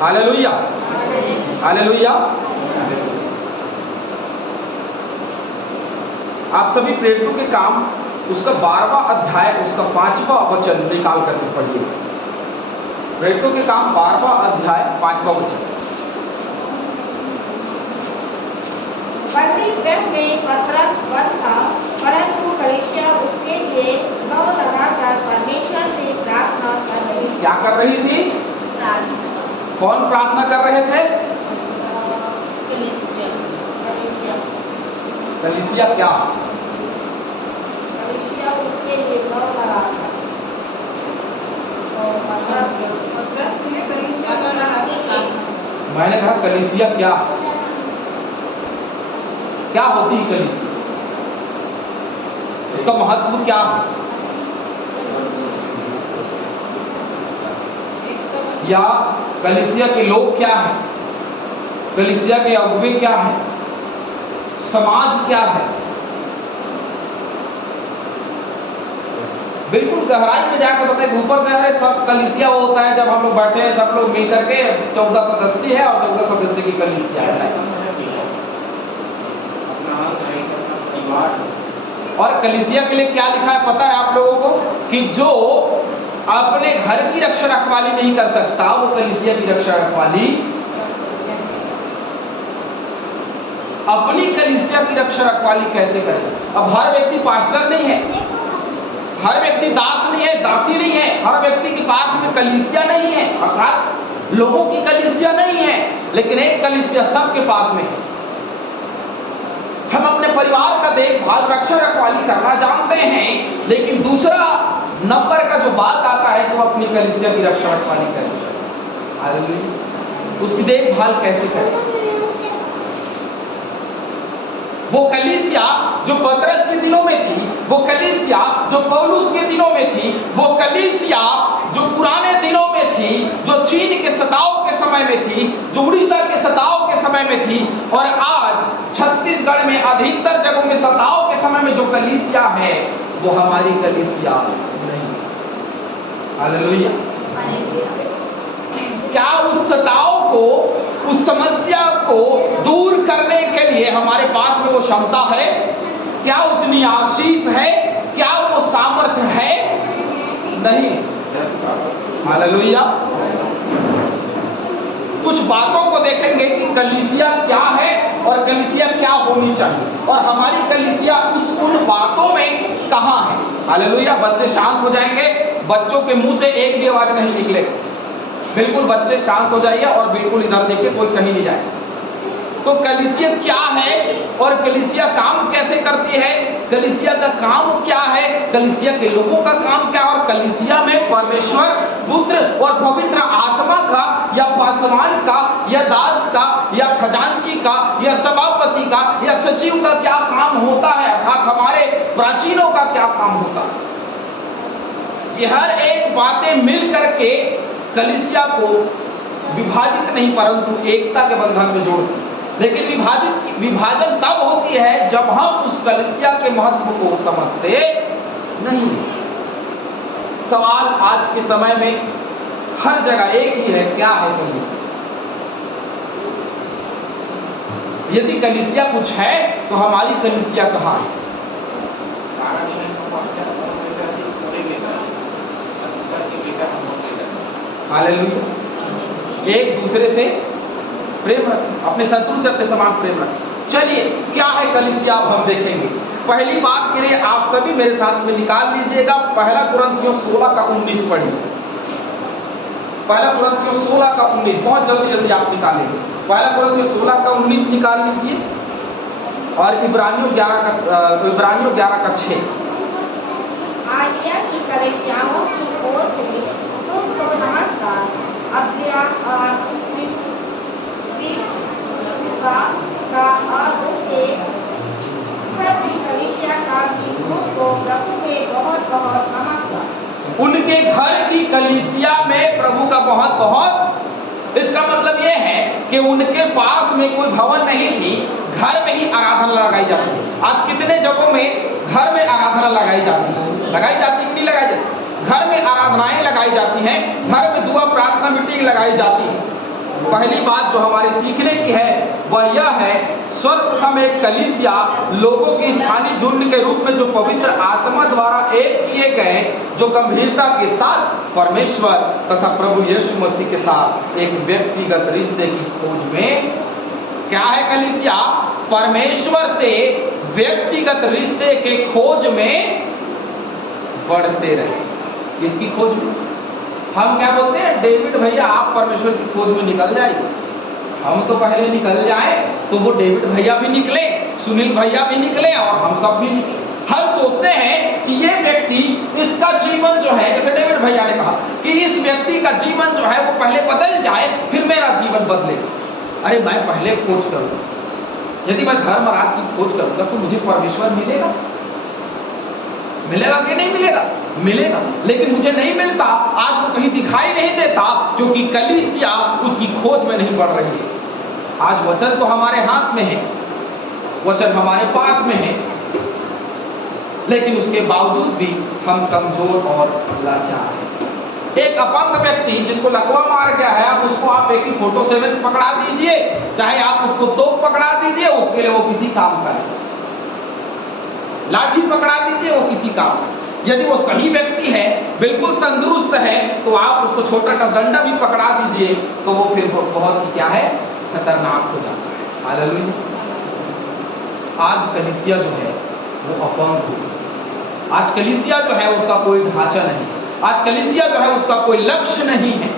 Hallelujah, hallelujah. आप सभी प्रेरितों के काम उसका 12वां अध्याय उसका 5वां वचन निकाल करके पढ़िए। प्रेरितों के काम 12वां अध्याय 5वां वचन। बढ़ती प्रेम में पतरस बंद था, परंतु कलीसिया उसके लिए गौ लगाकर परमेश्वर से प्रार्थना कर रही थी। क्या कर रही थी? कौन प्रार्थना कर रहे थे? कलीसिया क्या? कलीसिया उसके लिए गौ लगाकर मैंने कहा कलीसिया क्या? क्या होती है कलीसिया? उसका महत्व क्या है? या कलीसिया के लोग क्या हैं? कलीसिया के अगुवे क्या हैं? समाज क्या है? बिल्कुल गहराई में जाकर बताए। ऊपर कह रहे सब कलीसिया वो होता है जब हम लोग बैठे हैं सब लोग मिल करके 14 सदस्य है और 14 सदस्य की कलीसिया है। और कलीसिया के लिए क्या लिखा है पता है आप लोगों को? कि जो अपने घर की रक्षा रखवाली नहीं कर सकता वो कलीसिया की रक्षा रखवाली, अपनी कलीसिया की रक्षा रखवाली कैसे करे? अब हर व्यक्ति पास्टर नहीं है, हर व्यक्ति दास नहीं है, दासी नहीं है, हर व्यक्ति के पास में कलीसिया नहीं है, अर्थात लोगों की कलीसिया नहीं है, लेकिन एक कलीसिया सबके पास में है। हम अपने परिवार का देखभाल रक्षा रखवाली करना जानते हैं, लेकिन दूसरा नंबर का जो बात आता है तो अपनी कलीसिया की रक्षा रखवाली कैसे करें, उसकी देखभाल कैसे करें? वो कलीसिया जो पतरस के दिनों में थी, वो कलीसिया जो पौलुस के दिनों में थी, वो कलीसिया जो पुराने दिनों में थी, जो चीन के सताव के समय में थी, जो उड़ीसा के सताव के समय में थी, और आज छत्तीसगढ़ में अधिकतर जगहों में सताव के समय में जो कलीसिया है वो हमारी कलीसिया नहीं। हालेलुया। क्या उस सताव को, उस समस्या को दूर करने के लिए हमारे पास में वो क्षमता है? क्या उतनी आशीष है? क्या वो सामर्थ्य है? नहीं। हालेलुया। कुछ बातों को देखेंगे कि कलीसिया क्या है और कलीसिया क्या होनी चाहिए, और हमारी कलीसिया उन बातों में कहाँ है। हालेलुया। बच्चे शांत हो जाएंगे, बच्चों के मुंह से एक भी आवाज नहीं निकलेगी। बिल्कुल बच्चे शांत हो जाइए और बिल्कुल इधर देखिए, कोई कहीं नहीं जाए। तो कलीसिया क्या है और कलीसिया काम कैसे करती है? कलीसिया का काम क्या है? कलीसिया के लोगों का काम क्या? और कलीसिया में परमेश्वर पुत्र और पवित्र आत्मा का या पासवान का या दास का या खजांची का या सभापति का या सचिव का क्या काम होता है, अर्थात हमारे प्राचीनों का क्या काम होता है? ये हर एक बातें मिल करके कलीसिया को विभाजित नहीं परंतु एकता के बंधन में जोड़ती। लेकिन विभाजन तब होती है जब हम उस कलीसिया के महत्व को समझते नहीं। सवाल आज के समय में हर जगह एक ही है, क्या है कलीसिया? यदि कलीसिया कुछ है तो हमारी कलीसिया कहाँ है? हालेलुया। एक दूसरे से प्रेम रखें, अपने शत्रु से अपने समान प्रेम रखें। चलिए क्या है कलीसिया अब हम देखेंगे। पहली बात के लिए आप सभी मेरे साथ में निकाल लीजिएगा, पहला कुरिन्थियों 16 का 19 पढ़िए। पहला कुरिन्थियों 16 का 19 बहुत जल्दी जल्दी आप निकालेंगे। पहला कुरिन्थियों 16 का 19 निकाल लीजिए और इब्रानियों 11 का 6। आसिया की कलीसियाओं की ओर से तुमको नमस्कार। का और उसके सभी कलीसिया का भी तुमको प्रभु में बहुत बहुत नमस्कार। उनके घर की कलीसिया में प्रभु का बहुत बहुत, इसका मतलब यह है कि उनके पास में कोई भवन नहीं थी, घर में ही आराधना लगाई जाती है। आज कितने जगहों में घर में आराधना लगाई जाती है कि नहीं लगाई जाती? घर में आराधनाएं लगाई जाती हैं, घर में दुआ प्रार्थना मीटिंग लगाई जाती है। पहली बात जो हमारे सीखने की है वह यह है, सर्वप्रथम एक कलीसिया लोगों की स्थानीय झुंड के रूप में जो पवित्र आत्मा द्वारा एक किए गए, जो गंभीरता के साथ परमेश्वर तथा प्रभु यीशु मसीह के साथ एक व्यक्तिगत रिश्ते की खोज में, क्या है कलीसिया? परमेश्वर से व्यक्तिगत रिश्ते के खोज में बढ़ते रहे। किसकी खोज में? हम क्या बोलते हैं, डेविड भैया आप परमेश्वर की खोज में निकल जाइए। हम तो पहले निकल जाए तो वो डेविड भैया भी निकले, सुनील भैया भी निकले और हम सब भी निकले। हम सोचते हैं कि ये व्यक्ति, इसका जीवन जो है, जैसे डेविड भैया ने कहा कि इस व्यक्ति का जीवन जो है वो पहले बदल जाए फिर मेरा जीवन बदले। अरे मैं पहले खोज करूँ, यदि मैं धर्मराज की खोज करूंगा तो मुझे परमेश्वर मिलेगा? मिलेगा कि नहीं मिलेगा? मिलेगा, लेकिन मुझे नहीं मिलता। आज वो कहीं दिखाई नहीं देता क्योंकि कलीसिया उसकी खोज में नहीं बढ़ रही है। आज वचन तो हमारे हाथ में है, वचन हमारे पास में है, लेकिन उसके बावजूद भी हम कमजोर और लाचार हैं। एक अपंग व्यक्ति जिसको लकवा मार गया है, अब उसको आप एक फोटो 7 पकड़ा दीजिए, चाहे आप उसको तोप पकड़ा दीजिए, उसके लिए वो किसी काम का है। लाठी पकड़ा दीजिए, वो किसी काम का। यदि वो सही व्यक्ति है, बिल्कुल तंदुरुस्त है, तो आप उसको छोटा सा डंडा भी पकड़ा दीजिए तो वो फिर बहुत ही क्या है, खतरनाक हो जाता है। हालेलुया। आज कलीसिया जो है वो अपंग हो गई। आज कलीसिया जो है उसका कोई ढांचा नहीं, आज कलीसिया जो है उसका कोई लक्ष्य नहीं है,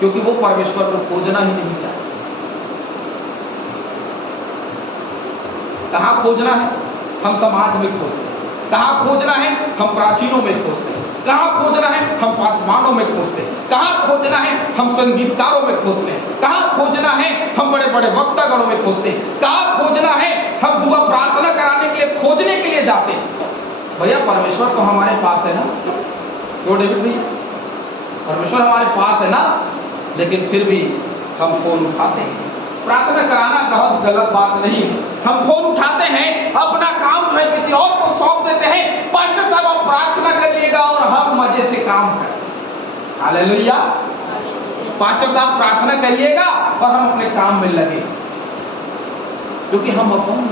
क्योंकि वो परमेश्वर को खोजना ही नहीं चाहता। कहाँ खोजना है? हम समाज में खोजते हैं। कहाँ खोजना है? हम प्राचीनों में खोजते हैं। कहाँ खोजना है? हम पासवानों में खोजते हैं। कहाँ खोजना है? हम संगीतकारों में खोजते हैं। कहाँ खोजना है? हम बड़े बड़े वक्तागणों में खोजते हैं। कहाँ खोजना है? हम दुआ प्रार्थना कराने के लिए खोजने के लिए जाते हैं। भैया परमेश्वर तो हमारे पास है ना, जो डेविड भैया, परमेश्वर हमारे पास है ना, लेकिन फिर भी हम फोन उठाते हैं। प्रार्थना कराना बहुत गलत बात नहीं है, हम फोन उठाते हैं, अपना काम जो है किसी और को सौंप देते हैं, पास्टर साहब आप प्रार्थना करिएगा और हम मजे से काम करें। हालेलुया। पास्टर साहब प्रार्थना करिएगा और हम अपने काम में लगे, क्योंकि हम अपंग,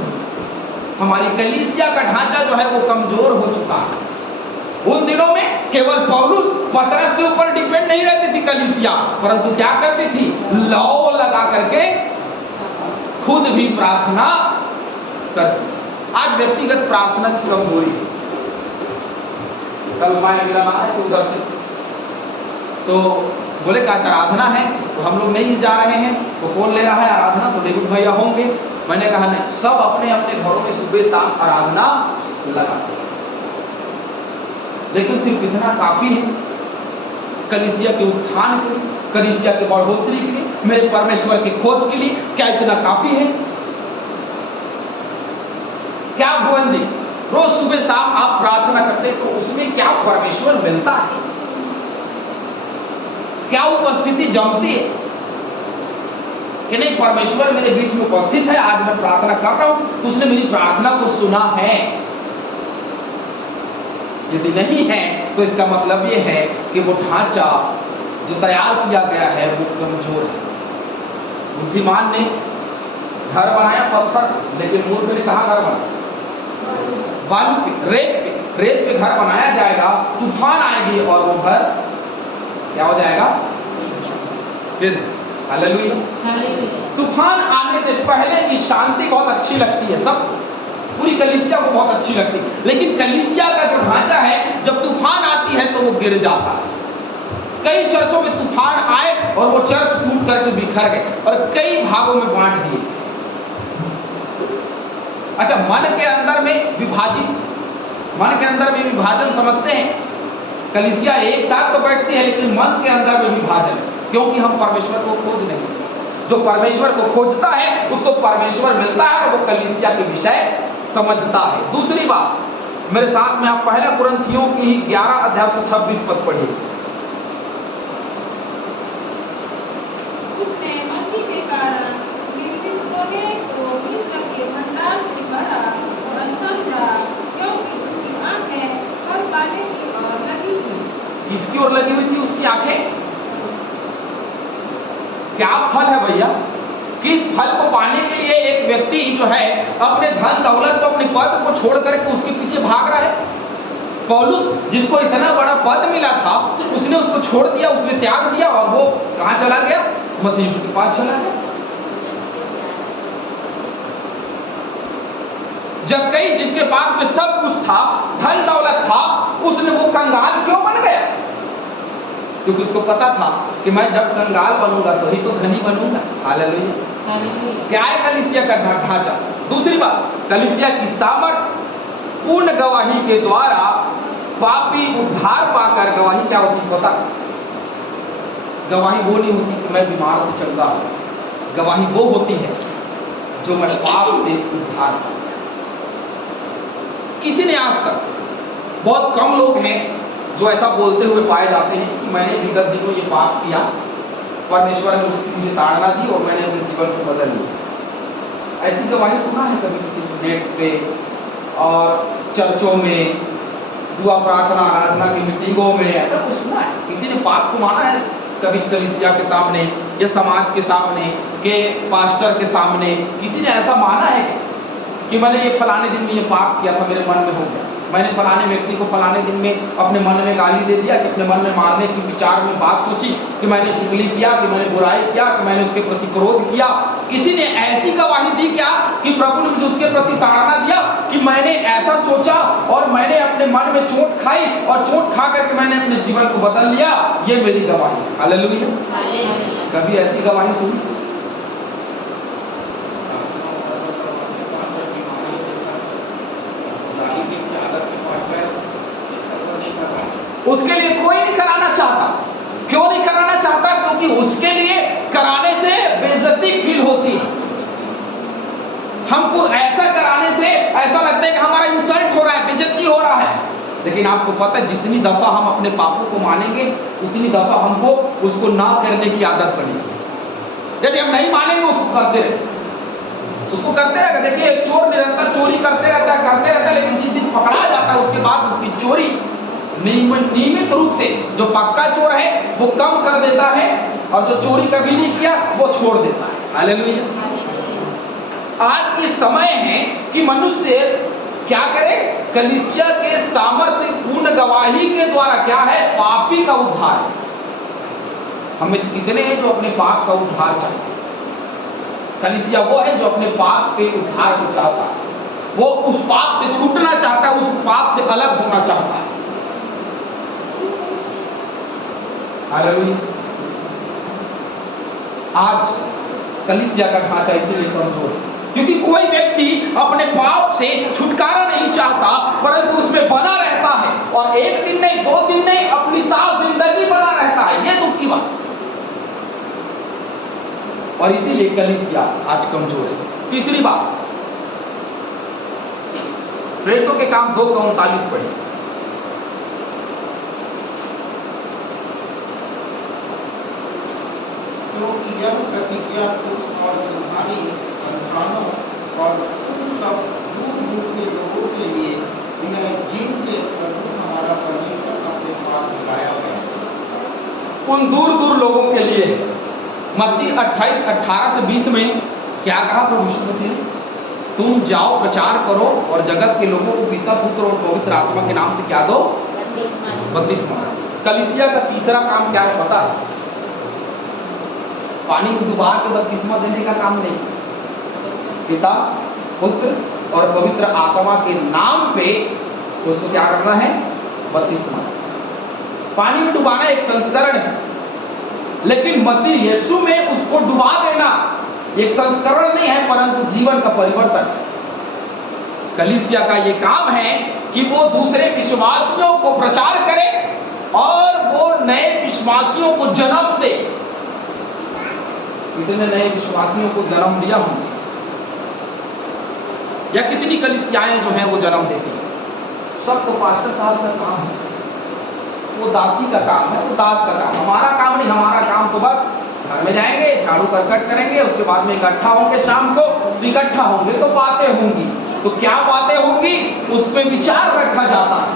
हमारी कलीसिया का ढांचा जो है वो कमजोर हो चुका है। उन दिनों में केवल पौलुस पतरस के ऊपर डिपेंड नहीं रहती थी कलीसिया, परंतु क्या करती थी? लौ लगा करके खुद भी प्रार्थना करती। आज व्यक्तिगत प्रार्थना की कमजोरी है। कल मैं मिला है तो उधर से तो बोले का आराधना है तो हम लोग नहीं जा रहे हैं, तो कौन ले रहा है आराधना? तो डेविड भैया होंगे। मैंने कहा नहीं, सब अपने अपने घरों में सुबह शाम आराधना लगाते, लेकिन सिर्फ इतना काफी है कलीसिया के उत्थान के लिए, कलीसिया के बढ़ोतरी के लिए, मेरे परमेश्वर की खोज के लिए? क्या इतना काफी है? क्या भुवन जी, रोज सुबह शाम आप प्रार्थना करते हैं तो उसमें क्या परमेश्वर मिलता है? क्या उपस्थिति जमती है कि नहीं? परमेश्वर मेरे बीच में उपस्थित है, आज मैं प्रार्थना कर रहा हूं तो उसने मेरी प्रार्थना को सुना है। यदि नहीं है तो इसका मतलब ये है कि वो ढांचा जो तैयार किया गया है वो कमजोर है। बुद्धिमान ने घर बनाया पत्थर, लेकिन मूर्ख ने कहा घर बनाया? बालू पे, रेत पे घर बनाया जाएगा, तूफान आएगी और वो घर क्या हो जाएगा? फिर हालेलुया। तूफान आने से पहले की शांति बहुत अच्छी लगती है, सब पूरी कलीसिया को बहुत अच्छी लगती है, लेकिन कलीसिया का जो ढांचा है जब तूफान आती है तो वो गिर जाता है। कई चर्चों में तूफान आए और वो चर्च टूट करके बिखर गए और कई भागों में बांट दिए। अच्छा, मन के अंदर में विभाजित, मन के अंदर में विभाजन समझते हैं। कलीसिया एक साथ तो बैठती है लेकिन मन के अंदर में विभाजन, क्योंकि हम परमेश्वर को खोज नहीं। जो परमेश्वर को खोजता है उसको परमेश्वर मिलता है और वो कलीसिया के विषय समझता है। दूसरी बात, मेरे साथ में आप पहला कुरिन्थियों की 11 अध्याय 26 पद पढ़िए। उसने मसीह के कारण निर्मितों को मिस्र के भंडार से भरा और समझा, क्योंकि उसकी आंखें फल पाने की ओर लगी थी। किसकी ओर लगी हुई थी उसकी आंखें? क्या फल है भैया? किस फल को पाने के लिए एक व्यक्ति जो है अपने धन दौलत को, अपने पद को छोड़ करके उसके पीछे भाग रहा है? पौलुस जिसको इतना बड़ा पद मिला था, उसने उसको छोड़ दिया, उसने त्याग दिया और वो कहां चला गया? मसीह के पास चला गया। जक्कई जिसके पास में सब कुछ था, धन दौलत था, उसने वो कंगाल क्यों बन गया? क्योंकि उसको पता था कि मैं जब कंगाल बनूंगा तो ही तो धनी बनूंगा। हालेलुया। क्या है कलीसिया का ढांचा? दूसरी बात, कलीसिया की सामर्थ पूर्ण गवाही के द्वारा पापी उद्धार पाकर, गवाही क्या होती है पता? गवाही वो नहीं होती कि मैं बीमार से चल रहा हूं, गवाही वो होती है जो मैं पाप से उद्धार पाऊं। किसी ने आज तक, बहुत कम लोग हैं जो ऐसा बोलते हुए पाए जाते हैं कि मैंने विगत दिनों ये पाप किया, परमेश्वर ने उसकी मुझे ताड़ना दी और मैंने अपने जीवन को बदल लिया। ऐसी गवाही सुना है कभी किसी नेट पे और चर्चों में, दुआ प्रार्थना आराधना की मीटिंगों में, ऐसा कुछ सुना है? किसी ने पाप को माना है कभी कलीसिया के सामने या समाज के सामने के पास्टर के सामने? किसी ने ऐसा माना है कि मैंने ये फलाने दिन में ये पाप किया था, मेरे मन में हो गया, मैंने फलाने व्यक्ति को फलाने दिन में अपने मन में गाली दे दिया, कि अपने मन में मारने की विचार में बात सोची, कि मैंने चुगली किया, कि मैंने बुराई किया, कि मैंने उसके प्रति क्रोध किया? किसी ने ऐसी गवाही दी क्या कि प्रभु ने मुझे उसके प्रति ताड़ना दिया कि मैंने ऐसा सोचा और मैंने अपने मन में चोट खाई और चोट खा करके मैंने अपने जीवन को बदल लिया? ये मेरी गवाही है। हालेलुया। कभी ऐसी गवाही सुनी? उसके लिए कोई नहीं कराना चाहता। क्यों नहीं कराना चाहता? क्योंकि उसके लिए कराने से बेइज्जती फील होती है। हमको ऐसा कराने से ऐसा लगता है कि हमारा इंसल्ट हो रहा है, बेइज्जती हो रहा है। लेकिन आपको पता है जितनी दफा हम अपने पापों को मानेंगे उतनी दफा हमको उसको ना करने की आदत पड़ेगी। यदि हम नहीं मानेंगे उसको करते रहे, उसको करते रहेगा। देखिए एक चोर निरंतर चोरी करते रहता है, लेकिन जिस दिन पकड़ा जाता है उसके बाद उसकी चोरी नियमित रूप से, जो पक्का चोर है वो कम कर देता है और जो चोरी कभी नहीं किया वो छोड़ देता है। हालेलुया। आज के समय है कि मनुष्य क्या करे? कलीसिया के सामर्थ्य पूर्ण गवाही के द्वारा क्या है? पापी का उद्धार। हम इस कितने हैं जो अपने पाप का उद्धार चाहते हैं? कलीसिया वो है जो अपने पाप के उद्धार को चाहता है, वो उस पाप से छूटना चाहता है, उस पाप से अलग होना चाहता है। हालेलुया। आज कलीसिया का ढांचा इसीलिए कमजोर है क्योंकि कोई व्यक्ति अपने पाप से छुटकारा नहीं चाहता, परंतु उसमें बना रहता है और एक दिन नहीं, दो दिन नहीं, अपनी ताज़ जिंदगी बना रहता है। ये दुख की बात। और इसीलिए कलीसिया आज कमजोर है। तीसरी बात, प्रेरितों के काम 2:39 पढ़े। क्योंकि जब प्रतिज्ञा और तुम्हारी संतानों और उन सब दूर दूर के लोगों के लिए जिनके प्रभु हमारा परमेश्वर अपने पास बुलाया गया, उन दूर दूर लोगों के लिए। मत्ती 28:18 से 20 में क्या कहा प्रभु यीशु मसीह ने? तुम जाओ, प्रचार करो और जगत के लोगों को पिता, पुत्र और पवित्र आत्मा के नाम से क्या दो? बपतिस्मा। कलीसिया का तीसरा काम क्या है पता है? पानी में डुबा के बपतिस्मा देने का काम नहीं। पिता, पुत्र और पवित्र आत्मा के नाम पे उसको क्या करना है? बपतिस्मा। पानी में डुबाना एक संस्करण है, लेकिन मसीह यीशु में उसको डुबा देना एक संस्करण नहीं है, परंतु जीवन का परिवर्तन है। कलीसिया का ये काम है कि वो दूसरे विश्वासियों को प्रचार करे और वो नए विश्वासियों को जन्म दे। कितने नए विश्वासियों को जन्म दिया हमने? या कितनी कलीसियाएं जो हैं वो जन्म देती हैं? सबको पास्टर साहब का काम है, वो दासी का काम है, वो दास का काम। हमारा काम नहीं। हमारा काम तो बस घर में जाएंगे, झाड़ू करकट करेंगे, उसके बाद में इकट्ठा होंगे शाम को। तो इकट्ठा होंगे तो बातें होंगी, तो क्या बातें होंगी उस पर विचार रखा जाता है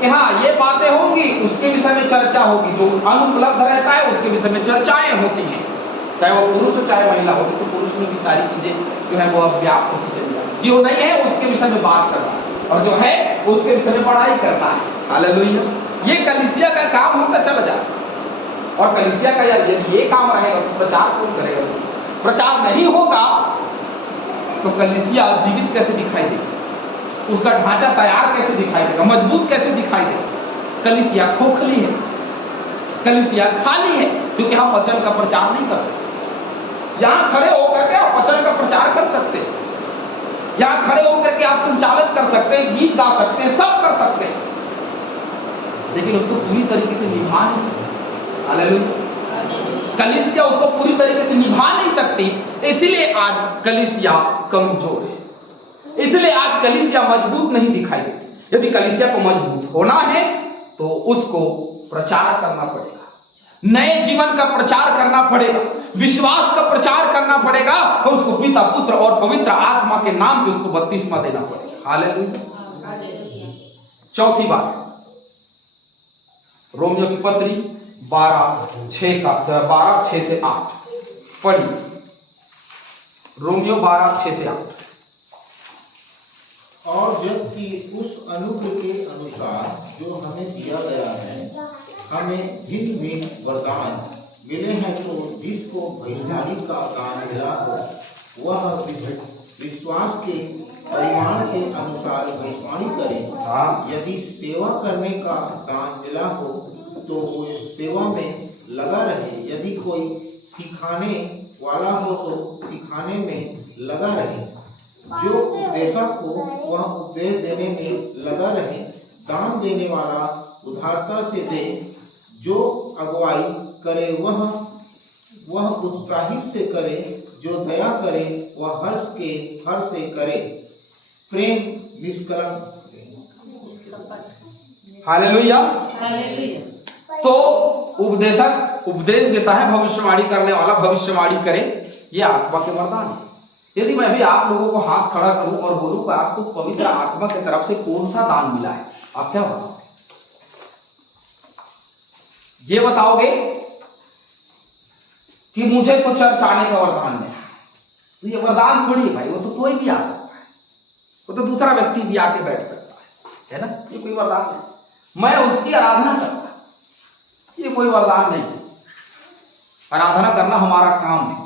कि हाँ ये बातें होंगी, उसके विषय में चर्चा होगी। जो अनुपलब्ध रहता है उसके विषय में चर्चाएं होती हैं। चाहे वो पुरुष हो चाहे महिला हो, तो पुरुष में भी सारी चीजें जो है वो व्याप्त होती चली जाती। जो नहीं है उसके विषय में बात करना है, और जो है उसके विषय में पढ़ाई करना है। हालेलुया। ये कलीसिया का काम होता चला जाए। और कलीसिया का यदि ये काम रहेगा तो प्रचार कौन करेगा? प्रचार नहीं होगा तो कलीसिया जीवित कैसे दिखाई देगा? उसका ढांचा तैयार कैसे दिखाई देगा? मजबूत कैसे दिखाई देगा? कलीसिया खोखली है, कलीसिया खाली है, क्योंकि हम वचन का प्रचार नहीं करते। यहां खड़े होकर के आप वचन का प्रचार कर सकते हैं, यहां खड़े होकर के आप संचालित कर सकते हैं, गीत गा सकते हैं, सब कर सकते हैं, लेकिन उसको पूरी तरीके से निभा नहीं सकते। हालेलुया। कलीसिया उसको पूरी तरीके से निभा नहीं सकती, इसलिए आज कलीसिया कमजोर है, इसलिए आज कलीसिया मजबूत नहीं दिखाई देती। यदि कलीसिया को मजबूत होना है तो उसको प्रचार करना पड़ेगा, नए जीवन का प्रचार करना पड़ेगा, विश्वास का प्रचार करना पड़ेगा, और उसको पिता पुत्र और पवित्र आत्मा के नाम पे उसको बपतिस्मा देना पड़ेगा। हालेलुया। चौथी बात, रोमियो की पत्री 12:6 से 8 पढ़िए। रोमियो 12:6 से 8। और जबकि उस अनुग्रह के अनुसार जो हमें दिया गया है, हमें भिन्न भिन्न वरदान मिले हैं, तो जिसको भविष्यवाणी का दान मिला हो वह विश्वास के परिमाण के अनुसार भविष्यवाणी करे। यदि सेवा करने का दान मिला हो तो वो सेवा में लगा रहे। यदि कोई सिखाने वाला हो तो सिखाने में लगा रहे। जो उपदेशक हो वह उपदेश देने में लगा रहे। दान देने वाला उदारता से दे। जो अगुवाई करे वह उत्साहित से करे। जो दया करे वह हर्ष से करे। प्रेम निष्कलंक। हालेलुया। तो उपदेशक उपदेश देता है, भविष्यवाणी करने वाला भविष्यवाणी करे, ये आत्मा के वरदान है। यदि मैं भी आप लोगों को हाथ खड़ा करूं और बोलूं कि आपको पवित्र आत्मा की तरफ से कौन सा दान मिला है, आप क्या बताओगे? ये बताओगे कि मुझे तो चर्च आने का वरदान मिला। तो ये वरदान थोड़ी है भाई, वो तो कोई भी आ सकता है, वो तो दूसरा व्यक्ति भी आके बैठ सकता है ना? ये कोई वरदान नहीं। मैं उसकी आराधना करता, ये कोई वरदान नहीं। आराधना करना हमारा काम है।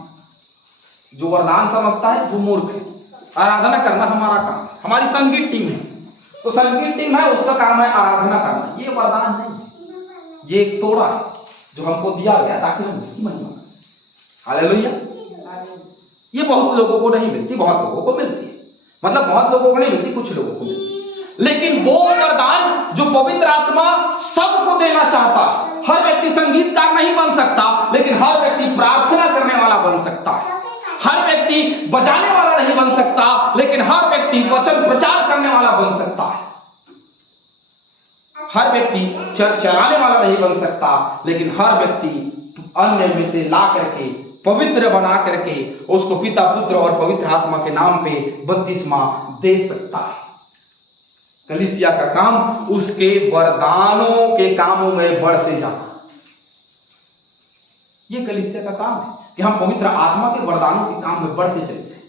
जो वरदान समझता है वो मूर्ख है। आराधना करना हमारा काम है। हमारी संगीत टीम है, तो संगीत टीम है, उसका काम है आराधना करना। ये वरदान नहीं, ये एक तोड़ा है जो हमको दिया गया ताकि हम उसकी महिमा करें। हालेलुया। ये बहुत लोगों को नहीं मिलती, बहुत लोगों को मिलती है। मतलब बहुत लोगों को नहीं मिलती, कुछ लोगों को मिलती है। लेकिन वो वरदान जो पवित्र आत्मा सबको देना चाहता है। हर व्यक्ति संगीतकार नहीं बन सकता, लेकिन हर व्यक्ति प्रार्थना करने वाला बन सकता है। हर व्यक्ति बजाने वाला नहीं बन सकता, लेकिन हर व्यक्ति वचन प्रचार करने वाला बन सकता है। हर व्यक्ति चर्च चलाने वाला नहीं बन सकता, लेकिन हर व्यक्ति अन्य में से ला करके पवित्र बना करके उसको पिता पुत्र और पवित्र आत्मा के नाम पे बपतिस्मा दे सकता है। कलीसिया का काम उसके वरदानों के कामों में बढ़ते जाना। ये कलीसिया का काम है कि हम पवित्र आत्मा के वरदानों के काम में बढ़ते चलते हैं।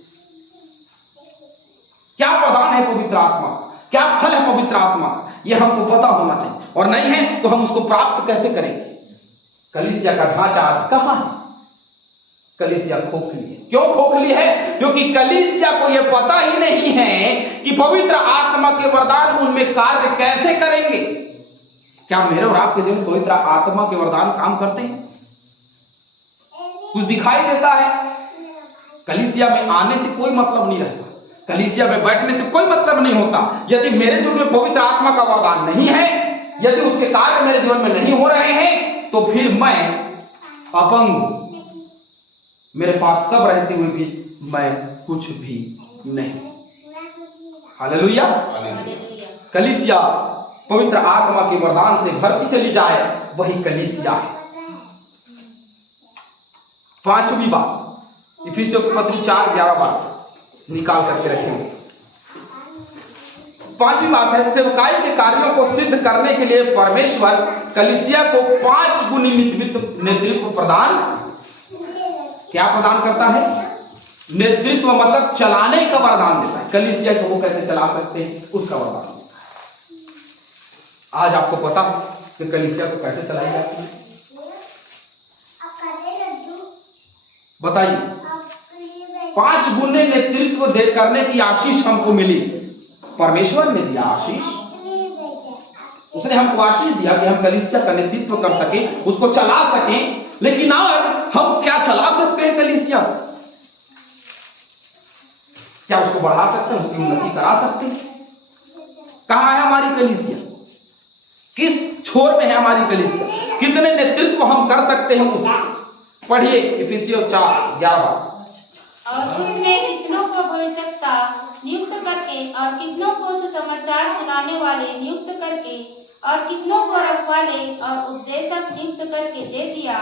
क्या वरदान है पवित्र आत्मा, क्या फल है पवित्र आत्मा, यह हमको पता होना चाहिए। और नहीं है तो हम उसको प्राप्त कैसे करेंगे? कलीसिया का ढांचा आज कहां है? कलीसिया खोखली है। क्यों खोखली है? क्योंकि कलीसिया को यह पता ही नहीं है कि पवित्र आत्मा के वरदान उनमें कार्य कैसे करेंगे। क्या मेरे और आपके जीवन पवित्र आत्मा के वरदान काम करते हैं? कुछ दिखाई देता है? कलीसिया में आने से कोई मतलब नहीं रहता, कलीसिया में बैठने से कोई मतलब नहीं होता। यदि मेरे जीवन में पवित्र आत्मा का वरदान नहीं है, यदि उसके कार्य मेरे जीवन में नहीं हो रहे हैं, तो फिर मैं अपंग, मेरे पास सब रहते हुए भी मैं कुछ भी नहीं। हालेलुया। कलीसिया पवित्र आत्मा के वरदान से भरती चली जाए, वही कलीसिया है। पांचवी बात, इफिसियों की पत्री 4:11 बात निकाल करके रखेंगे। पांचवी बात है, सेवकाई के कार्यों को सिद्ध करने के लिए परमेश्वर कलीसिया को 5 गुनी नेतृत्व प्रदान क्या प्रदान करता है? नेतृत्व, मतलब चलाने का वरदान देता है। कलीसिया को वो कैसे चला सकते हैं, उसका वरदान देता है। आज आपको पता है कि कलीसिया को कैसे चलाई जाती है? बताइए। 5 गुने नेतृत्व दे करने की आशीष हमको मिली। परमेश्वर ने दिया आशीष, उसने हमको आशीष दिया कि हम कलीसिया का नेतृत्व कर सके, उसको चला सकें। लेकिन आज हम क्या चला सकते हैं कलीसिया? क्या उसको बढ़ा सकते हैं, उसकी उन्नति करा सकते हैं? कहां है हमारी कलीसिया? किस छोर में है हमारी कलीसिया? कितने नेतृत्व हम कर सकते हैं उसका? पढ़िए इफिसियों 4:11। और उसने कितनों को भविष्यवक्ता नियुक्त करके और कितनों को सुसमाचार सुनाने वाले नियुक्त करके और कितनों को रखवाले और उपदेशक नियुक्त करके दे दिया,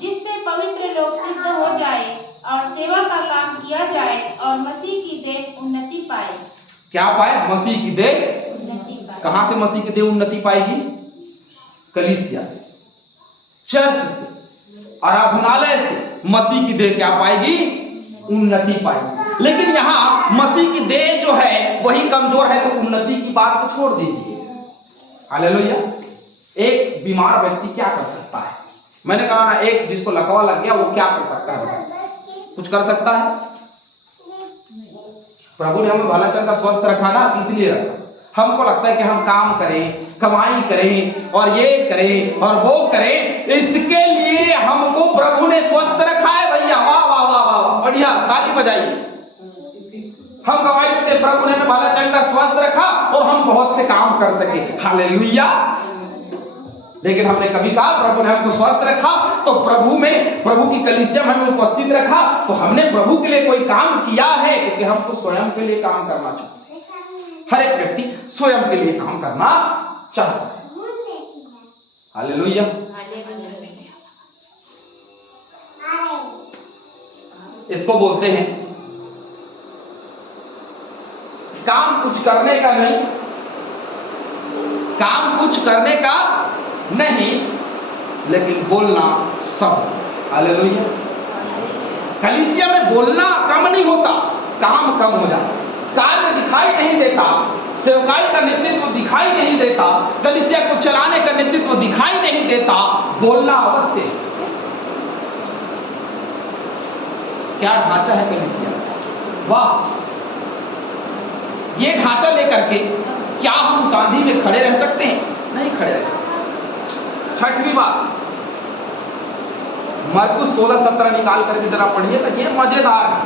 जिससे पवित्र लोग सिद्ध हो जाए और सेवा का काम किया जाए और मसीह की देह उन्नति पाए। क्या पाए? मसीह की देह उन्नति पाए। कहां से मसीह की देह उन्नति पाएगी? कलीसिया से, चर्च से, आराधनालय से मसीह की देह क्या पाएगी? उन्नति पाएगी। लेकिन यहाँ मसीह की देह जो है वही कमजोर है, तो उन्नति की बात को छोड़ दीजिए। हालेलुया। एक बीमार व्यक्ति क्या कर सकता है? मैंने कहा ना, एक जिसको लकवा लग गया वो क्या कर सकता है? कुछ कर सकता है? प्रभु ने हमें भला चंगा स्वस्थ रखा ना, इसलिए रखा। हमको लगता है कि हम काम करें, कमाई करें और ये करें और वो करें, इसके लिए हमको प्रभु ने स्वस्थ रखा है। भैया वाह वाह वाह वाह, बढ़िया, ताली बजाइए। हम गवाही देते, प्रभु ने हमें भला चंगा स्वस्थ रखा और हम बहुत से काम कर सके। हालेलुया। लेकिन हमने कभी कहा प्रभु ने हमको स्वस्थ रखा तो प्रभु में, प्रभु की कलीसिया में हमें उपस्थित रखा, तो हमने प्रभु के लिए कोई काम किया है? क्योंकि हमको स्वयं के लिए काम करना चाहिए। हर एक व्यक्ति स्वयं के लिए काम करना चाहता है। हालेलुया। इसको बोलते हैं काम कुछ करने का नहीं, काम कुछ करने का नहीं, लेकिन बोलना सब। हालेलुया। कलीसिया में बोलना कम नहीं होता, काम कम हो जाता। कार्य दिखाई नहीं देता, सेवकाई का नेतृत्व दिखाई नहीं देता, कलीसिया को चलाने का नेतृत्व दिखाई नहीं देता, बोलना अवश्य। क्या ढांचा है कलीसिया? वाह! ये ढांचा लेकर के क्या हम उस आंधी में खड़े रह सकते हैं? नहीं खड़े रह सकते। 6वीं बात, मरकुस 16:17 निकाल करके जरा पढ़िए तो ये मजेदार है,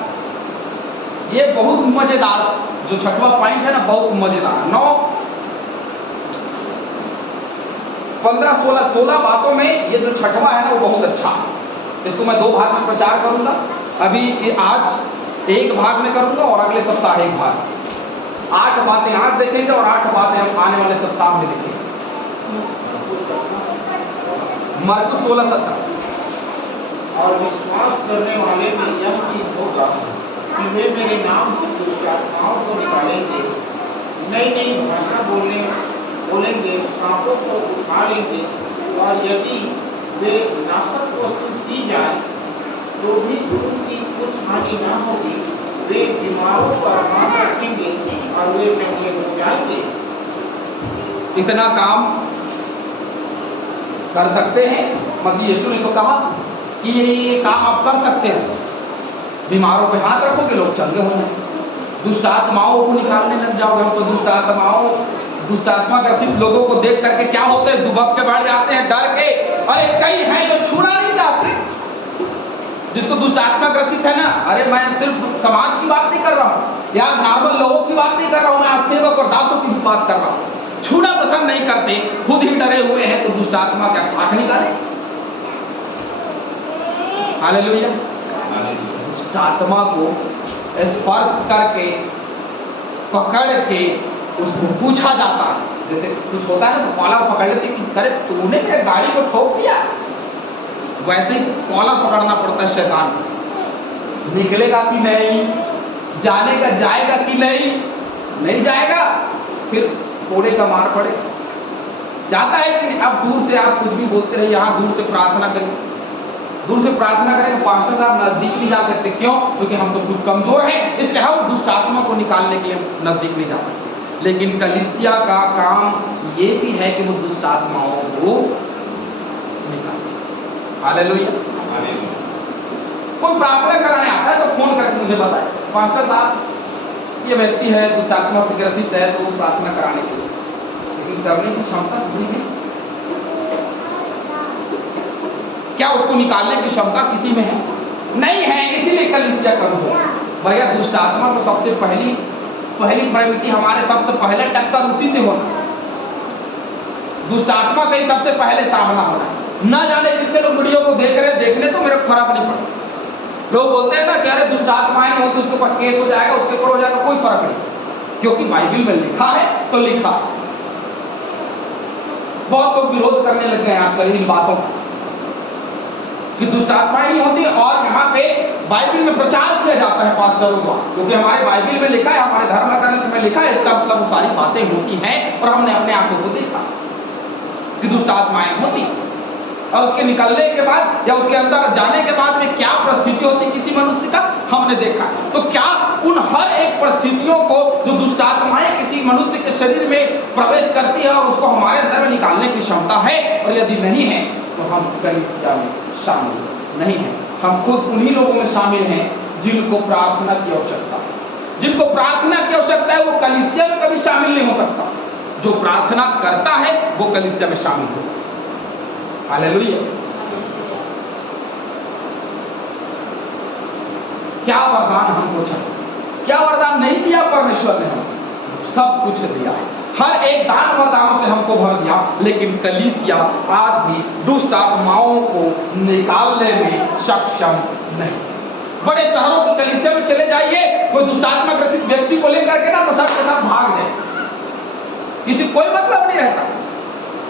ये बहुत मजेदार, जो 6वां पॉइंट है ना, बहुत मजेदार। 9, 15, 16 बातों में ये जो 6वां है ना वो बहुत अच्छा है। इसको मैं 2 भाग में प्रचार करूंगा। अभी आज एक भाग में करूंगा और अगले सप्ताह एक भाग। 8 बातें आज देखेंगे और 8 बातें हम आने वाले सप्ताह में देखेंगे। मरकुस 16:17। और विश्वास करने वाले में यह चीज होगा कि वे मेरे नाम से दुष्ट आत्माओं को निकालेंगे, नई नई भाषा बोलेंगे, सांपों को उठा लेंगे, और यदि वे नाशक वस्तु दी जाए तो भी उनकी कुछ हानि न होगी। वे बीमारों पर हाथ रखेंगे और वे चंगे हो जाएंगे। इतना काम कर सकते हैं। मसीह यीशु ने तो कहा कि ये काम आप कर सकते हैं। बीमारों पे हाथ रखोगे, लोग चंगे हो जाएंगे। दुष्ट आत्माओं को निकालने लग जाओगे। हम तो दुष्ट आत्मा ग्रसित लोगों को देख करके क्या होते हैं, दुबक के बैठ जाते हैं डर के। अरे कई हैं जो छूना नहीं चाहते। जिसको दुष्ट आत्मा ग्रसित है ना, अरे मैं सिर्फ समाज की बात नहीं कर रहा हूँ या नॉर्मल लोगों की बात नहीं कर रहा हूँ, मैं आज सेवक और दासों की भी बात कर रहा हूँ। छूना पसंद नहीं करते, खुद ही डरे हुए हैं, तो दुष्ट आत्मा क्या आंख निकाले? हालेलुया। दुष्ट आत्मा को स्पर्श करके, पकड़ के उसको पूछा जाता है। जैसे कुछ होता है तो कॉलर पकड़ लेते कि करे तूने मेरे गाड़ी को ठोक दिया, वैसे ही कॉलर पकड़ना पड़ता है शैतान को। निकलेगा कि नहीं, जाएगा कि नहीं जाएगा, फिर कोड़े का मार पड़े। जाता है कि अब दूर से आप कुछ भी बोलते रहे, यहाँ दूर से प्रार्थना करिए, दूर से प्रार्थना करें, पास्टर साहब नजदीक नहीं जा सकते। क्यों? क्योंकि हम तो खुद कमजोर हैं, इसलिए हम दुष्ट आत्मा को निकालने के लिए नजदीक नहीं जा सकते। लेकिन कलीसिया का काम ये भी है कि वो दुष्ट आत्माओं को निकाले। हालेलुया। कोई प्रार्थना कराने आता है तो फोन करके मुझे बताए, पास्टर साहब ये व्यक्ति है दुष्ट आत्मा से ग्रसित है, तो वो प्रार्थना कराने के लिए, लेकिन करने की क्षमता किसी में, क्या उसको निकालने की क्षमता किसी में है? नहीं है। इसीलिए कलीसिया कमजोर है। भैया दुष्ट आत्मा को सबसे पहली प्रायोरिटी, हमारे सबसे पहले टक्कर उसी से होना, दुष्ट आत्मा से ही सबसे पहले सामना होना। न जाने कितने लोग वीडियो को देख रहे, देखने तो मेरे फर्क नहीं पड़ता। लोग बोलते हैं ना कि अरे दुष्ट आत्माएं नहीं होती, उसके ऊपर केस हो जाएगा, उसके ऊपर हो जाएगा, कोई फर्क नहीं, क्योंकि बाइबल में लिखा है तो लिखा। बहुत लोग विरोध करने लग गए आजकल इन बातों का कि दुष्ट आत्माएं नहीं होती, और यहाँ पे बाइबल में प्रचार किया जाता है पास्टरों द्वारा, क्योंकि हमारे बाइबल में लिखा है, हमारे धर्म ग्रंथ में लिखा है, इसका मतलब वो सारी बातें होती हैं और हमने अपने आंखों से देखा कि दुष्ट आत्माएं होती, और उसके निकलने के बाद या उसके अंदर जाने के बाद में क्या परिस्थिति होती किसी मनुष्य का हमने देखा। तो क्या उन हर एक परिस्थितियों को जो दुष्ट आत्माएं किसी मनुष्य के शरीर में प्रवेश करती है और उसको हमारे अंदर में निकालने की क्षमता है, और यदि नहीं है तो हम कलीसिया में शामिल नहीं है। हम खुद उन्हीं लोगों में शामिल हैं जिनको प्रार्थना की आवश्यकता है। जिनको प्रार्थना की आवश्यकता है वो कलीसिया में कभी शामिल नहीं हो सकता। जो प्रार्थना करता है वो कलीसिया में शामिल हो। हालेलुया। क्या वरदान हमको चाहिए? क्या वरदान नहीं दिया परमेश्वर ने? हम सब कुछ दिया है, हर एक दान वरदानों से हमको भर दिया, लेकिन कलीसिया आज भी दुष्ट आत्माओं को निकालने में सक्षम नहीं। बड़े शहरों की कलीसिया में चले जाइए, कोई दुष्ट आत्मा ग्रसित व्यक्ति को लेकर के ना तो सबके साथ भाग जाए, किसी कोई मतलब नहीं रहता।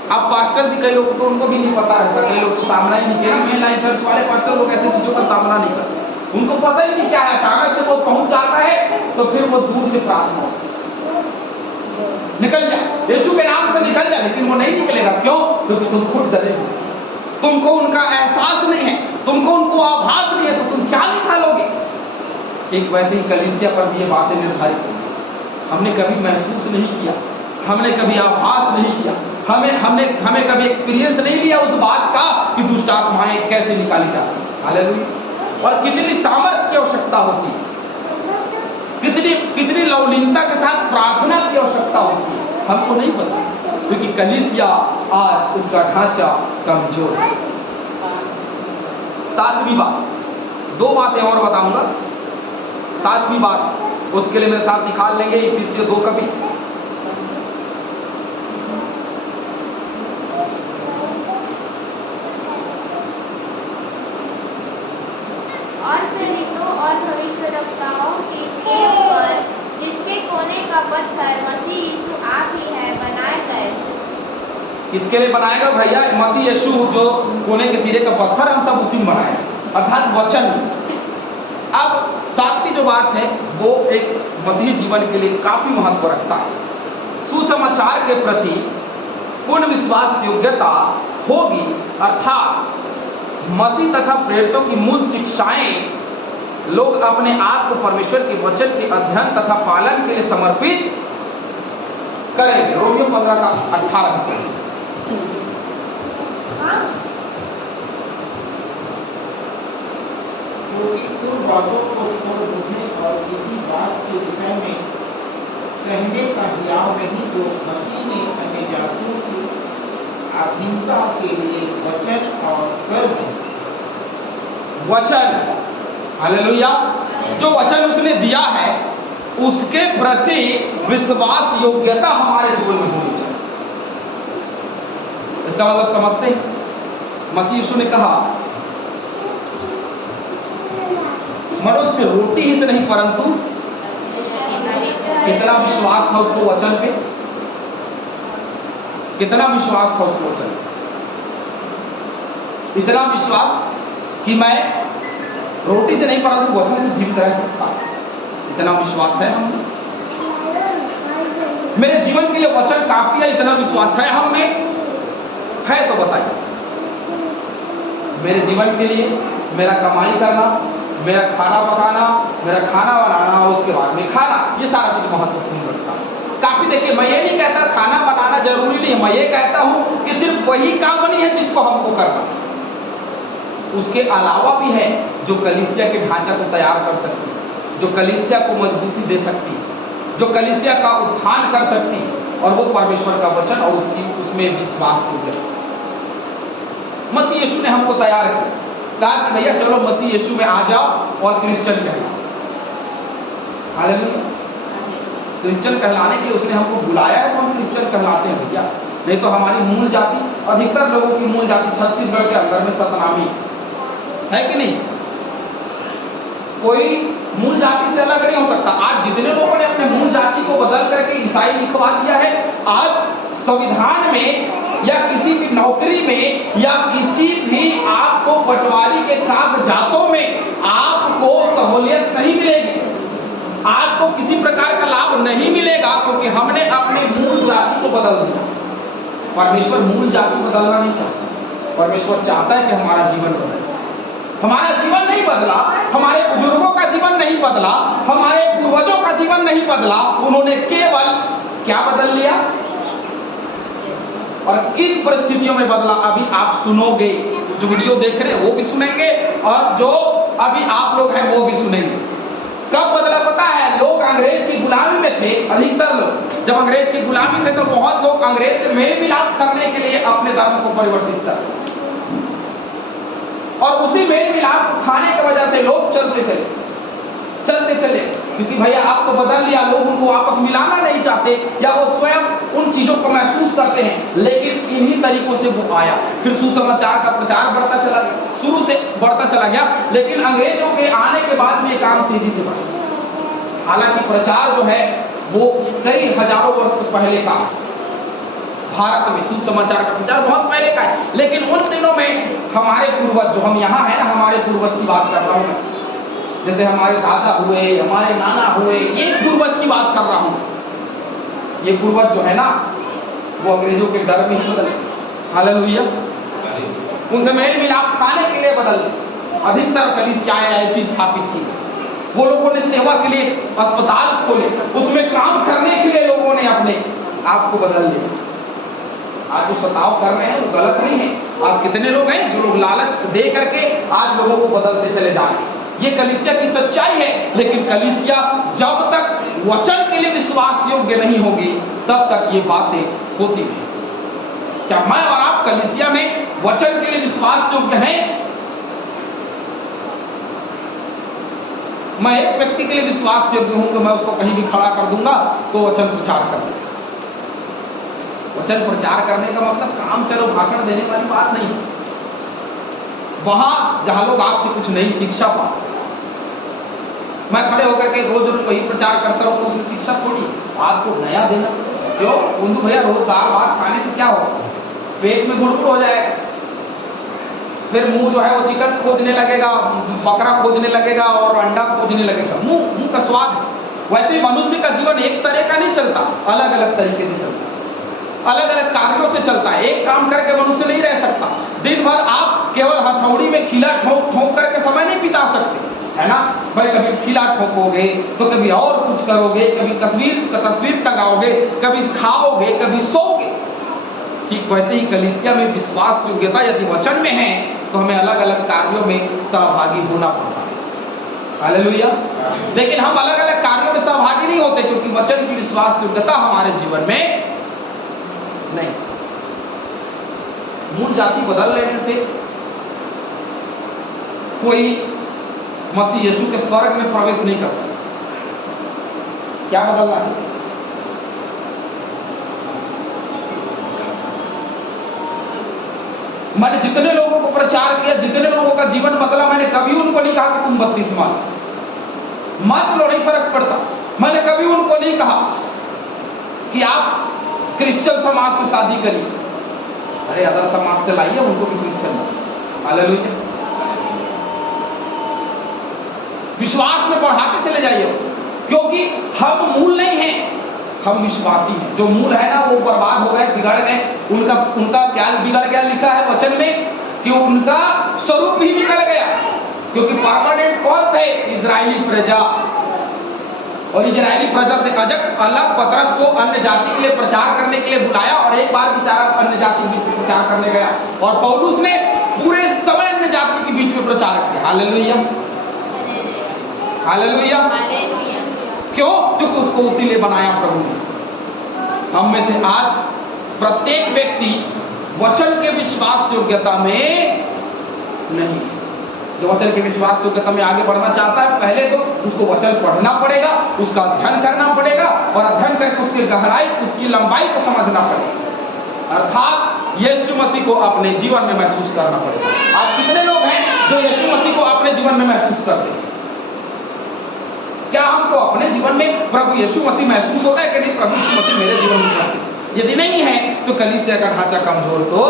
अब पास्टर भी कई लोग तो उनको भी नहीं पता रहता, कई लोग तो सामना ही नहीं किया। मेन लाइन चर्च वाले पास्टर लोग ऐसी चीजों का सामना नहीं करते, उनको पता ही नहीं क्या है। अचानक से वो पहुंच जाता है तो फिर वो दूर से प्रार्थना निकल जाए, यीशु के नाम से निकल जाए, लेकिन वो नहीं निकलेगा। क्यों? क्योंकि तुम खुद डरे हो, तुमको उनका एहसास नहीं है, तुमको उनको आभास नहीं है, तो तुम क्या निकालोगे? एक वैसे ही कलीसिया पर भी ये बातें निर्धारित हमने कभी महसूस नहीं किया, हमने कभी आभास नहीं किया, हमें कभी एक्सपीरियंस नहीं लिया उस बात का कि दुष्ट आत्माएं कैसे निकाली जाती हैं। हालेलुया। और कितनी सामर्थ्य की आवश्यकता होती है, कितनी लवलीनता के साथ प्रार्थना की आवश्यकता होती है, हमको नहीं पता, क्योंकि कलीसिया आज उसका ढांचा कमजोर है। सातवीं बात, दो बातें और बताऊंगा। सातवीं बात उसके लिए मेरे साथ निकाल लेंगे इफिसियों 2 का भी। और प्रेरितों और भविष्यद्वक्ताओं के ऊपर जिसके कोने का पत्थर मसीह यीशु आप ही है बनाए गए। किसके लिए बनाएगा भैया? मसीह यीशु जो कोने के सिरे का पत्थर, हम सब उसी में बनाए, अर्थात वचन। अब सातवीं जो बात है वो एक मसीही जीवन के लिए काफी महत्व रखता है। सुसमाचार के प्रति पूर्ण विश्वास योग्यता होगी, अर्थात मसीह तथा प्रेरितों की मूल शिक्षाएं लोग अपने आप को परमेश्वर के वचन के अध्ययन तथा पालन के लिए समर्पित करेंगे। रोमियो 15 का 18। तो इन बातों को छोड़ बुझने और किसी बात के विषय में कहने का हियाव नहीं जो मसीह ने अन्य जातियों की अधीनता के लिए वचन और कर्म वचन, हालेलुया, जो वचन उसने दिया है उसके प्रति विश्वास योग्यता हमारे जीवन में होनी चाहिए। इसका मतलब समझते हैं? मसीह यीशु ने कहा मनुष्य रोटी ही से नहीं परंतु, कितना विश्वास था उसको वचन पे, कितना विश्वास था उसको वचन, इतना विश्वास कि मैं रोटी से नहीं परंतु वचन से जीवित रह सकता, इतना विश्वास है हमें। मेरे जीवन के लिए वचन काफी है, इतना विश्वास है हमें? है तो बताइए। मेरे जीवन के लिए मेरा कमाई करना, मेरा खाना पकाना, मेरा खाना बनाना और उसके बाद में खाना, ये सारा चीज महत्वपूर्ण रखता है। काफी देखिए, मैं ये नहीं कहता खाना बनाना जरूरी नहीं है, मैं ये कहता हूँ कि सिर्फ वही काम नहीं है जिसको हमको करना, उसके अलावा भी है जो कलीसिया के ढांचा को तैयार कर सकती है, जो कलीसिया को मजबूती दे सकती है, जो कलीसिया का उत्थान कर सकती है, और वो परमेश्वर का वचन और उसमें विश्वास हो गया। मसीह यीशु ने हमको तैयार किया, कहा कि भैया चलो मसीह यीशु में आ जाओ और क्रिश्चियन कहलाओ। हालेलुया। क्रिश्चियन कहलाने के लिए उसने हमको बुलाया है तो हम क्रिश्चियन कहलाते हैं भैया। नहीं तो हमारी मूल जाति, अधिकतर लोगों की मूल जाति छत्तीसगढ़ के अंदर में सतनामी है कि नहीं, कोई मूल जाति से अलग नहीं हो सकता। आज जितने लोगों ने अपने मूल जाति को बदल करके ईसाई लिखवा दिया है, आज संविधान में या किसी भी नौकरी में या किसी भी आपको पटवारी के कागजातों में आपको सहूलियत नहीं मिलेगी, आपको किसी प्रकार का लाभ नहीं मिलेगा, क्योंकि हमने अपने मूल जाति को बदल दिया। परमेश्वर मूल जाति बदलना नहीं चाहता, परमेश्वर चाहता है कि हमारा जीवन बदले। हमारा जीवन नहीं बदला, हमारे बुजुर्गों का जीवन नहीं बदला, हमारे पूर्वजों का जीवन नहीं बदला, उन्होंने केवल क्या बदल लिया और किन परिस्थितियों में बदला अभी आप सुनोगे। जो वीडियो देख रहे हैं वो भी सुनेंगे और जो अभी आप लोग हैं वो भी सुनेंगे। कब बदला पता है? लोग अंग्रेज की गुलामी में थे, अधिकतर लोग जब अंग्रेज की गुलामी थे तो बहुत लोग अंग्रेज से मेल मिलाप करने के लिए अपने धर्म को परिवर्तित कर, और उसी मेल मिलाप खाने की वजह से लोग चलते चले, क्योंकि भैया आप तो बदल लिया, लोग उनको वापस मिलाना नहीं चाहते या वो स्वयं उन चीजों को महसूस करते हैं। लेकिन इन्हीं तरीकों से वो आया, फिर सुसमाचार का प्रचार बढ़ता चला गया, शुरू से बढ़ता चला गया, लेकिन अंग्रेजों के आने के बाद में ये काम तेजी से बढ़ा। हालांकि प्रचार जो है वो कई हजारों वर्ष पहले का भारत में सुसमाचार का प्रचार बहुत पहले का है, लेकिन उन दिनों में हमारे पूर्वज जो हम यहाँ है ना, हमारे पूर्वज की बात कर रहा हूँ मैं, जैसे हमारे दादा हुए, हमारे नाना हुए, ये पूर्वज की बात कर रहा हूँ। ये पूर्वज जो है ना वो अंग्रेजों के डर में ही बदले। हालेलुया। उनसे मेल मिलाप खाने के लिए बदल, अधिकतर कलीसियाएं ऐसी स्थापित की, वो लोगों ने सेवा के लिए अस्पताल खोले, उसमें काम करने के लिए लोगों ने अपने आप को बदल लिया। आज जो सताव कर रहे हैं वो गलत नहीं है। आज कितने लोग हैं जो लोग लालच दे करके आज लोगों को बदलते चले जा रहे हैं। ये कलीसिया की सच्चाई है, लेकिन कलीसिया जब तक वचन के लिए विश्वास योग्य नहीं होगी तब तक ये बातें होती हैं। क्या मैं और आप कलीसिया में वचन के लिए विश्वास योग्य हैं? मैं एक व्यक्ति के लिए विश्वास योग्य हूं कि मैं उसको कहीं भी खड़ा कर दूंगा तो वचन प्रचार कर दूंगा। वचन प्रचार करने का मतलब काम चलो भाषण देने वाली बात नहीं, वहां जहां लोग आपसे कुछ नई शिक्षा पा। मैं खड़े होकर के रोज रोज वही प्रचार करता हूँ तो उसमें शिक्षा थोड़ी आपको नया देना। क्यों उनको भैया रोज दाल भात खाने से क्या होगा? पेट में गुड़गुड़ हो जाएगा, फिर मुंह जो है वो चिकन खोजने लगेगा, बकरा खोजने लगेगा और अंडा खोजने लगेगा। मुंह का स्वाद। वैसे मनुष्य का जीवन एक तरह का नहीं चलता, अलग अलग तरीके से चलता, अलग अलग कार्यों से चलता है। एक काम करके मनुष्य नहीं रह सकता। दिन भर आप केवल हथौड़ी में खिला ठोक ठोक करके समय नहीं बिता सकते, है ना भाई। कभी खिला ठोकोगे तो कभी और कुछ करोगे, कभी तस्वीर टंगाओगे, कभी खाओगे, कभी सोओगे। ठीक वैसे ही कलीसिया में विश्वास योग्यता यदि वचन में है तो हमें अलग अलग कार्यों में सहभागी होना पड़ता है। हालेलुया। लेकिन हम अलग अलग कार्यों में सहभागी नहीं होते क्योंकि वचन की विश्वास योग्यता हमारे जीवन में नहीं। मूल जाति बदल लेने से कोई मसीह यीशु के स्वर्ग में प्रवेश नहीं कर सकता। क्या बदलना है? मैंने जितने लोगों को प्रचार किया, जितने लोगों का जीवन बदला, मैंने कभी उनको नहीं कहा कि तुम बपतिस्मा मत लो, नहीं फर्क पड़ता। मैंने कभी उनको नहीं कहा कि आप क्रिश्चियन समाज से शादी करिए। अरे अदर समाज से लाइए उनको भी क्रिश्चियन। हालेलुया। विश्वास में बढ़ाते चले जाइए, क्योंकि हम मूल नहीं हैं, हम विश्वासी हैं। जो मूल है ना वो बर्बाद हो गए, बिगड़ गए। उनका क्या बिगड़ गया? लिखा है वचन में कि उनका स्वरूप ही बिगड़ गया, क्योंकि परमानेंट कौन थे? इजरायली प्रजा। और इजरायली प्रजा से अलग पतरस को अन्य जाति के लिए प्रचार करने के लिए बुलाया, और एक बार बेचारा अन्य जाति के बीच में प्रचार करने गया, और पौलुस ने पूरे समय अन्य जाति के बीच में प्रचार किया। Hallelujah, hallelujah. क्यों? क्योंकि उसको उसी लिए बनाया प्रभु ने। हम में से आज प्रत्येक व्यक्ति वचन के विश्वास योग्यता में नहीं, जो वचन के विश्वास योग्यता में आगे बढ़ना चाहता है, पहले तो उसको वचन पढ़ना पड़ेगा, उसका अध्ययन करना पड़ेगा, और अध्ययन करके उसकी गहराई, उसकी लंबाई को समझना पड़ेगा, अर्थात यीशु मसीह को अपने जीवन में महसूस करना पड़ेगा। आज कितने लोग हैं जो यीशु मसीह को अपने जीवन में महसूस करते हैं? क्या हमको अपने जीवन में प्रभु यीशु मसीह महसूस होता है कि नहीं? प्रभु यीशु मसीह मेरे जीवन में करते हैं। यदि नहीं है तो कलीसिया का ढांचा कमजोर तो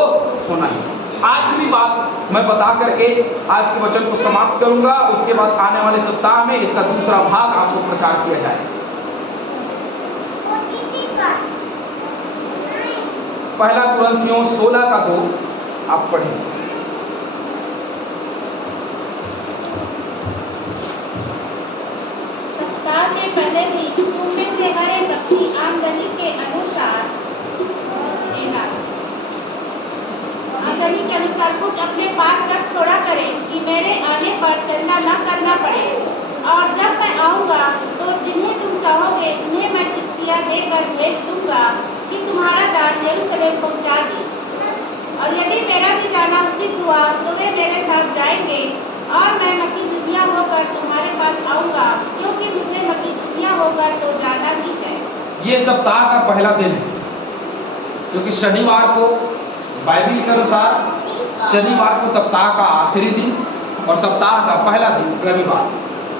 होना ही। आज भी बात मैं बता करके आज के वचन को समाप्त करूंगा, उसके बाद आने वाले सप्ताह में इसका दूसरा भाग आपको प्रचार किया जाए। पहला कुरिन्थियों 16:2 आप पढ़ें। सप्ताह के पहले दिन तुम में से हर एक अपनी आमदनी के अनुसार कुछ अपने पास रख छोड़ा करे, कि मेरे आने पर चंदा न करना पड़े, और जब मैं आऊँगा तो जिन्हें तुम चाहोगे उन्हें मैं चिट्ठियाँ देकर भेज दूंगा कि तुम्हारा दान यरूशलेम पहुँचा दे। और यदि मेरा भी जाना उचित हुआ तो वे मेरे साथ जाएंगे, और मैं मकीदुनिया होकर तुम्हारे पास आऊँगा, क्योंकि मुझे मकीदुनिया होकर तो जाना ही है। ये सप्ताह का पहला दिन है, क्योंकि शनिवार को बाइबल के अनुसार शनिवार को सप्ताह का आखिरी दिन और सप्ताह का पहला दिन रविवार,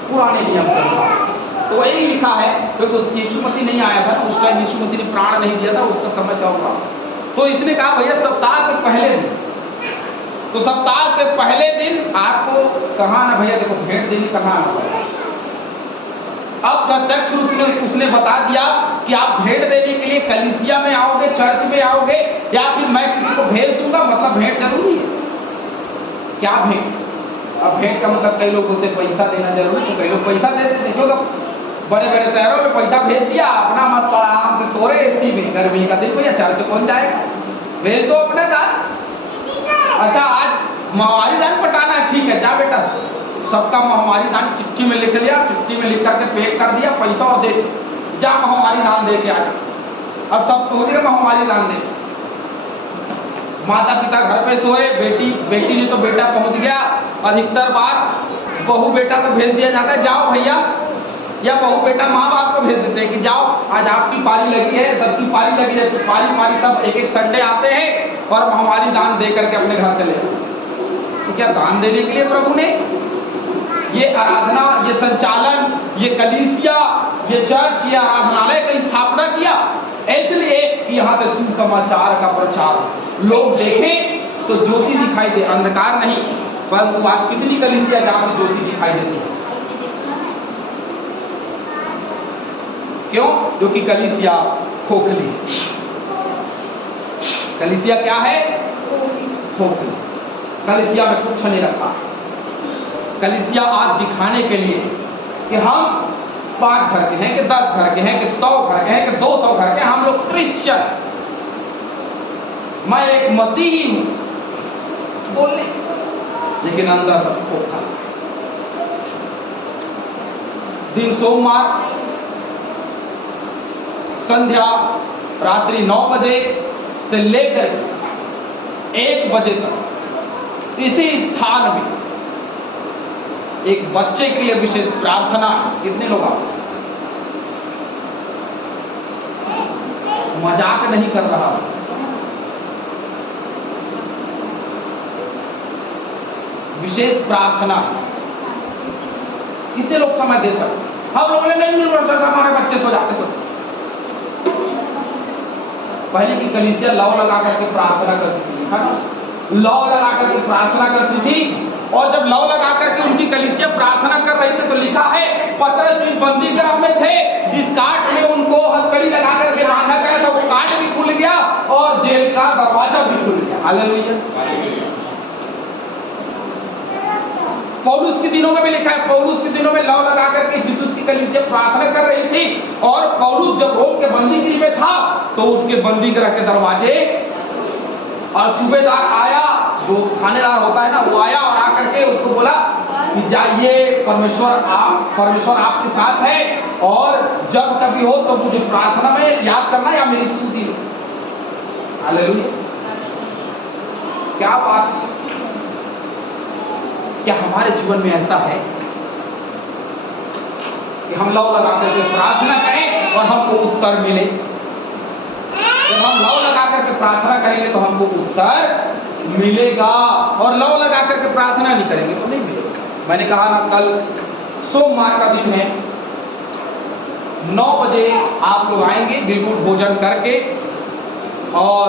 पुराने नियम के अनुसार। तो वही लिखा है, क्योंकि यीशु मसीह नहीं आया था, उस टाइम यीशु मसीह ने प्राण नहीं दिया था, उसका समय चल रहा। तो इसने कहा भैया सप्ताह के पहले दिन, तो सप्ताह के पहले दिन आपको कहाँ ना भैया देखो भेंट देनी कहाँ आना। अब प्रत्यक्ष रूप में उसने बता दिया कि आप भेंट देने के लिए कलीसिया में आओगे, चर्च में आओगे, या फिर मैं किसी को भेज दूंगा, मतलब भेंट जरूरी है। क्या भेंट? अब भेंट का मतलब कई लोग बोलते पैसा देना जरूरी, तो कई लोग पैसा दे देते, क्योंकि बड़े बड़े शहरों में पैसा भेज दिया, अपना मस्त आराम से सो रहे एसी में, गर्मी का दिन भैया चर्च कौन जाएगा, भेज दो अपने दान। अच्छा आज महामारी दान पटाना है, ठीक है जा बेटा, सबका महामारी दान चिट्ठी में लिख लिया, चिट्ठी में लिख करके पैक कर दिया, पैसा और दे जा महामारी दान दे के आ। अब सब सोच रहे महामारी दान दे, माता पिता घर पे सोए, बेटी ने तो बेटा पहुंच गया, अधिकतर बार बहू बेटा तो भेज दिया जाता है, जाओ भैया, या बहू बेटा माँ बाप को भेज देते हैं कि जाओ आज आपकी पारी लगी है, सबकी पारी लगी है, तो पारी सब एक एक संडे आते हैं और महामारी दान दे करके अपने घर चले जाते। तो क्या दान देने के लिए प्रभु ने ये आराधना, ये संचालन, ये कलीसिया, ये चर्च, ये आराधनालय की स्थापना किया? इसलिए कि यहाँ से सुसमाचार का प्रचार लोग देखें तो ज्योति दिखाई दे, अंधकार नहीं। परंतु आज कितनी कलीसिया जहाँ से ज्योति दिखाई देती है? क्यों? क्योंकि कलीसिया खोखली। कलीसिया क्या है? खोखली। कलीसिया में कुछ नहीं रखा। कलीसिया आज दिखाने के लिए कि हम 5 घर के हैं, कि 10 घर के हैं, कि 100 घर के हैं, कि 200 घर के हैं, हम लोग क्रिश्चियन, मैं एक मसीही हूं बोलने, लेकिन अंदर सब खोखला। दिन सोमवार संध्या रात्रि 9 बजे से लेकर 1 बजे तक इसी स्थान में एक बच्चे के लिए विशेष प्रार्थना। कितने लोग आप? मजाक नहीं कर रहा, विशेष प्रार्थना। कितने लोग समय दे सकते? हम लोग ने नहीं मिल रहा, हमारे बच्चे सो जाते सब। पहले की कलीसिया लौ लगा करके प्रार्थना करती थी, लौ लगा करके प्रार्थना करती थी, और जब लौ लगा करके उनकी कलीसिया प्रार्थना कर रही थी तो लिखा है पतरस जिस बंदी गृह में थे, जिस काट में उनको हथकड़ी लगा करके बांधा गया था, वो काट भी खुल गया और जेल का दरवाजा भी खुल गया। हालेलुया। पौलुस के दिनों में भी लिखा है, पौलुस के दिनों में लौ लगा करके इफिसुस की कलीसिया प्रार्थना कर रही थी, और पौलुस जब रोम के बंदी गृह में था तो उसके बंदी गृह के दरवाजे, और सूबेदार आया, जो थानेदार होता है ना, वो आया और आकर के उसको बोला कि जाइए, परमेश्वर आपके साथ है, और जब कभी हो तो मुझे प्रार्थना में याद करना या मेरी स्तुति। हालेलुया। क्या बात, क्या हमारे जीवन में ऐसा है कि हम लौ लगा करके प्रार्थना करें और हमको उत्तर मिले? जब हम लौ लगा करके प्रार्थना करेंगे तो हमको उत्तर मिलेगा, और लौ लगा करके प्रार्थना नहीं करेंगे तो नहीं मिलेगा। मैंने कहा ना, कल सोमवार का दिन है, 9 बजे आप लोग आएंगे बिल्कुल भोजन करके, और